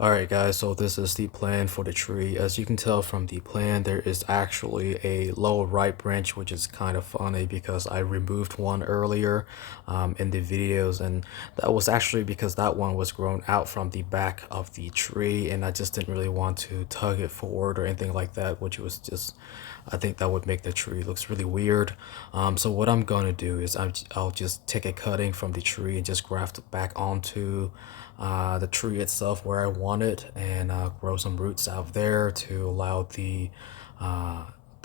Alright guys, so this is the plan for the tree. As you can tell from the plan, there is actually a lower right branch, which is kind of funny because I removed one earlier in the videos, and that was actually because that one was grown out from the back of the tree, and I just didn't really want to tug it forward or anything like that, which was just, I think that would make the tree looks really weird. So what I'm gonna do is I'll just take a cutting from the tree and just graft it back onto the tree itself where I want it, and grow some roots out there to allow uh, the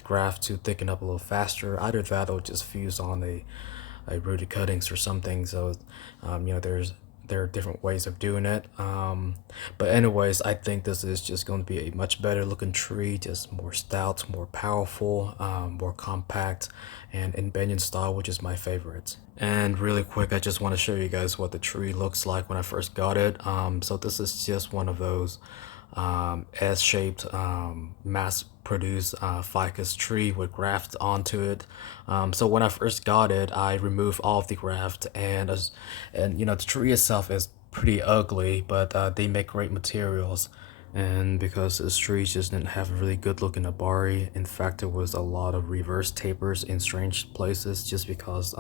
graft to thicken up a little faster. Either that or just fuse on a rooted cuttings or something. So there are different ways of doing it. But anyways, I think this is just going to be a much better looking tree, just more stout, more powerful, more compact, and in banyan style, which is my favorite. And really quick, I just want to show you guys what the tree looks like when I first got it. So this is just one of those S-shaped mass-produced ficus tree with graft onto it. So when I first got it, I removed all of the graft, and the tree itself is pretty ugly, but they make great materials. And because this tree just didn't have a really good looking abari, in fact there was a lot of reverse tapers in strange places just because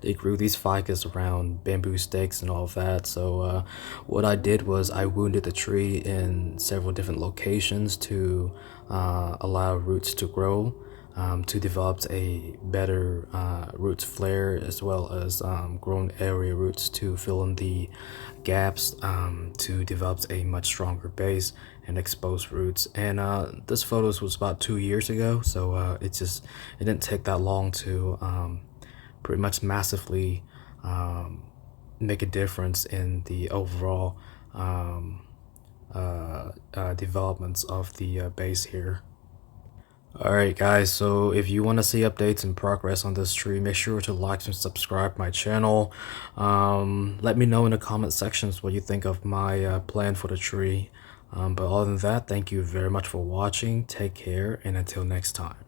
they grew these ficus around bamboo stakes and all of that. So what I did was I wounded the tree in several different locations to allow roots to grow, to develop a better roots flare, as well as grown area roots to fill in the gaps, to develop a much stronger base and expose roots. And this photos was about 2 years ago, so it didn't take that long to pretty much massively make a difference in the overall developments of the base here. Alright guys, so if you want to see updates and progress on this tree, make sure to like and subscribe my channel. Let me know in the comment sections what you think of my plan for the tree. But other than that, thank you very much for watching. Take care, and until next time.